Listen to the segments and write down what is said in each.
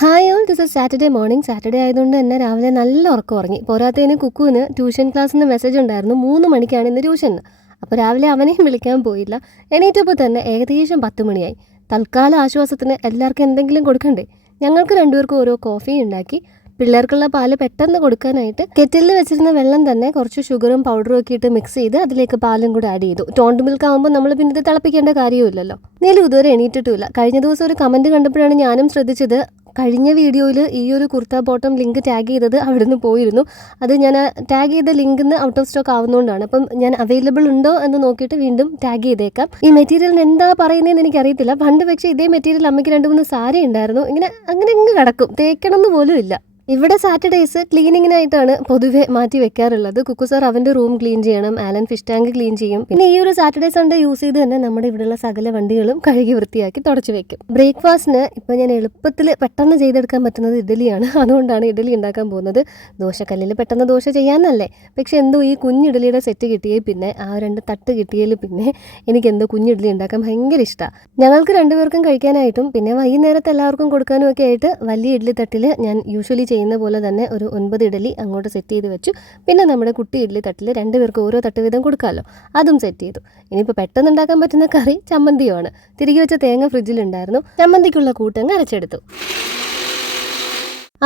Hi all, this is Saturday morning. Saturday ആയതുകൊണ്ട് തന്നെ രാവിലെ നല്ല ഉറക്കം ഉറങ്ങി. പോരാത്തതിന് കുക്കുവിന് ട്യൂഷൻ ക്ലാസ്സിൽ നിന്ന് മെസ്സേജ് ഉണ്ടായിരുന്നു, 3 മണിക്കാണ് ഇന്ന് ട്യൂഷൻ. അപ്പോൾ രാവിലെ അവനെയും വിളിക്കാൻ പോയില്ല. എണീറ്റപ്പോൾ തന്നെ ഏകദേശം 10 മണിയായി. തൽക്കാല ആശ്വാസത്തിന് എല്ലാവർക്കും എന്തെങ്കിലും കൊടുക്കണ്ടേ. ഞങ്ങൾക്ക് രണ്ടുപേർക്കും ഓരോ കോഫി ഉണ്ടാക്കി. പിള്ളേർക്കുള്ള പാല് പെട്ടെന്ന് കൊടുക്കാനായിട്ട് കെറ്റിലിൽ വെച്ചിരുന്ന വെള്ളം തന്നെ കുറച്ച് ഷുഗറും പൗഡറും ഒക്കെ ഇട്ട് മിക്സ് ചെയ്ത് അതിലേക്ക് പാലും കൂടെ ആഡ് ചെയ്തു. ടോണ്ട് മിൽക്ക് ആകുമ്പോൾ നമ്മൾ പിന്നെ ഇത് തിളപ്പിക്കേണ്ട കാര്യമില്ലല്ലോ. നീലു ഇതുവരെ എണീറ്റിട്ടുമില്ല. കഴിഞ്ഞ ദിവസം ഒരു കമൻറ്റ് കണ്ടപ്പോഴാണ് ഞാനും ശ്രദ്ധിച്ചത്. കഴിഞ്ഞ വീഡിയോയിൽ ഈ ഒരു കുർത്ത ബോട്ടം ലിങ്ക് ടാഗ് ചെയ്തത് അവിടെ നിന്ന് പോയിരുന്നു. അത് ഞാൻ ടാഗ് ചെയ്ത ലിങ്കിൽ നിന്ന് ഔട്ട് ഓഫ് സ്റ്റോക്ക് ആവുന്നതുകൊണ്ടാണ്. അപ്പം ഞാൻ അവൈലബിൾ ഉണ്ടോ എന്ന് നോക്കിയിട്ട് വീണ്ടും ടാഗ് ചെയ്തേക്കാം. ഈ മെറ്റീരിയലിന് എന്താ പറയുന്നതെന്ന് എനിക്കറിയത്തില്ല. പണ്ട് പക്ഷേ ഇതേ മെറ്റീരിയൽ അമ്മയ്ക്ക് 2-3 സാരി ഉണ്ടായിരുന്നു. അങ്ങനെ കിടക്കും, തേക്കണം എന്ന് പോലും ഇല്ല. ഇവിടെ സാറ്റർഡേയ്സ് ക്ലീനിങ്ങിനായിട്ടാണ് പൊതുവെ മാറ്റി വെക്കാറുള്ളത്. കുക്കു സാർ അവൻ്റെ റൂം ക്ലീൻ ചെയ്യണം, ആലൻ ഫിഷ് ടാങ്ക് ക്ലീൻ ചെയ്യും. പിന്നെ ഈ ഒരു സാറ്റർഡേ സൺഡേ യൂസ് ചെയ്ത് തന്നെ നമ്മുടെ ഇവിടെയുള്ള സകല വണ്ടികളും കഴുകി വൃത്തിയാക്കി തുടച്ചു വെക്കും. ബ്രേക്ക്ഫാസ്റ്റിന് ഇപ്പോൾ ഞാൻ എളുപ്പത്തിൽ പെട്ടെന്ന് ചെയ്തെടുക്കാൻ പറ്റുന്നത് ഇഡലിയാണ്. അതുകൊണ്ടാണ് ഇഡലി ഉണ്ടാക്കാൻ പോകുന്നത്. ദോശക്കല്ലിൽ പെട്ടെന്ന് ദോശ ചെയ്യാനല്ലേ. പക്ഷെ എന്തോ ഈ കുഞ്ഞിഡലിയുടെ സെറ്റ് കിട്ടിയേ പിന്നെ ആ 2 തട്ട് കിട്ടിയതിൽ പിന്നെ എനിക്കെന്തോ കുഞ്ഞിഡലി ഉണ്ടാക്കാൻ ഭയങ്കര ഇഷ്ടമാണ്. ഞങ്ങൾക്ക് രണ്ടുപേർക്കും കഴിക്കാനായിട്ടും പിന്നെ വൈകുന്നേരത്ത് എല്ലാവർക്കും കൊടുക്കാനും ഒക്കെ ആയിട്ട് വലിയ ഇഡ്ഡലി തട്ടിൽ ഞാൻ യൂഷ്വലി ചെയ്യുന്ന പോലെ തന്നെ ഒരു 9 ഇഡലി അങ്ങോട്ട് സെറ്റ് ചെയ്ത് വെച്ചു. പിന്നെ നമ്മുടെ കുട്ടി ഇഡ്ഡലി തട്ടിൽ 2 പേർക്ക് ഓരോ തട്ട് വീതം കൊടുക്കാമല്ലോ, അതും സെറ്റ് ചെയ്തു. ഇനിയിപ്പോൾ പെട്ടെന്ന് ഉണ്ടാക്കാൻ പറ്റുന്ന കറി ചമ്മന്തിയുമാണ്. തിരികെ വെച്ച തേങ്ങ ഫ്രിഡ്ജിലുണ്ടായിരുന്നു. ചമ്മന്തിക്കുള്ള കൂട്ടങ്ങ് അരച്ചെടുത്തു.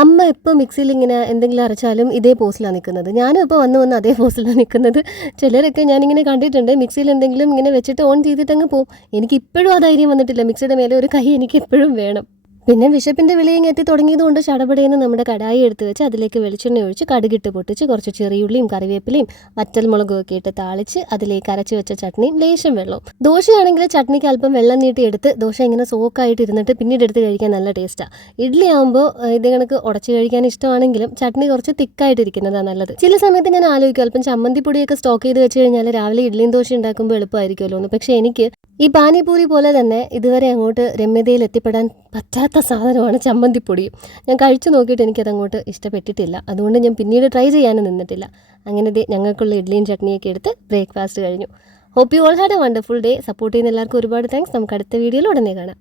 അമ്മ ഇപ്പോൾ മിക്സിയിൽ ഇങ്ങനെ എന്തെങ്കിലും അരച്ചാലും ഇതേ പോസിലാണ് നിൽക്കുന്നത്. ഞാനും ഇപ്പോൾ വന്ന് അതേ പോസിലാണ് നിൽക്കുന്നത്. ചിലരൊക്കെ ഞാനിങ്ങനെ കണ്ടിട്ടുണ്ട്, മിക്സിയിൽ എന്തെങ്കിലും ഇങ്ങനെ വെച്ചിട്ട് ഓൺ ചെയ്തിട്ടങ്ങ് പോകും. എനിക്കിപ്പോഴും ആ ധൈര്യം വന്നിട്ടില്ല. മിക്സിയുടെ മേലെ ഒരു കൈ എനിക്ക് എപ്പോഴും വേണം. പിന്നെ വിശപ്പിൻ്റെ വിളിയും എത്തി തുടങ്ങിയതുകൊണ്ട് ചടപടയെന്ന് നമ്മുടെ കടായി എടുത്ത് വെച്ച് അതിലേക്ക് വെളിച്ചെണ്ണ ഒഴിച്ച് കടുകിട്ട് പൊട്ടിച്ച് കുറച്ച് ചെറിയുള്ളിയും കറിവേപ്പിലയും വറ്റൽമുളകും ഒക്കെ ഇട്ട് താളിച്ച് അതിലേക്ക് അരച്ച് വെച്ച ചട്നിയും ലേശം വെള്ളവും. ദോശയാണെങ്കിൽ ചട്നിക്ക് അല്പം വെള്ളം നീട്ടി എടുത്ത് ദോശ ഇങ്ങനെ സോക്കായിട്ട് ഇരുന്നിട്ട് പിന്നീട് എടുത്ത് കഴിക്കാൻ നല്ല ടേസ്റ്റാണ്. ഇഡ്ഡലി ആകുമ്പോൾ ഇത് കണക്ക് ഉടച്ച് കഴിക്കാൻ ഇഷ്ടമാണെങ്കിലും ചട്നി കുറച്ച് തിക്കായിട്ടിരിക്കുന്നതാണ് നല്ലത്. ചില സമയത്ത് ഞാൻ ആലോചിക്കും അല്പം ചമ്മന്തിപ്പൊടിയൊക്കെ സ്റ്റോക്ക് ചെയ്ത് വെച്ച് കഴിഞ്ഞാൽ രാവിലെ ഇഡ്ഡലിയും ദോശ ഉണ്ടാക്കുമ്പോൾ എളുപ്പമായിരിക്കുമല്ലോ എന്ന്. പക്ഷേ എനിക്ക് ഈ പാനിപൂരി പോലെ തന്നെ ഇതുവരെ അങ്ങോട്ട് രമ്യതയിൽ എത്തിപ്പെടാൻ പറ്റാത്ത സാധനമാണ് ചമ്മന്തിപ്പൊടിയും. ഞാൻ കഴിച്ചു നോക്കിയിട്ട് എനിക്കതങ്ങോട്ട് ഇഷ്ടപ്പെട്ടിട്ടില്ല. അതുകൊണ്ട് ഞാൻ പിന്നീട് ട്രൈ ചെയ്യാനും നിന്നിട്ടില്ല. അങ്ങനെ ഞങ്ങൾക്കുള്ള ഇഡ്ഡലിയും ചട്നിയൊക്കെ എടുത്ത് ബ്രേക്ക്ഫാസ്റ്റ് കഴിഞ്ഞു. Hope you all had a wonderful day. Support ചെയ്യുന്ന എല്ലാവർക്കും ഒരുപാട് താങ്ക്സ്. നമുക്ക് അടുത്ത വീഡിയോയിൽ ഉടനെ കാണാം.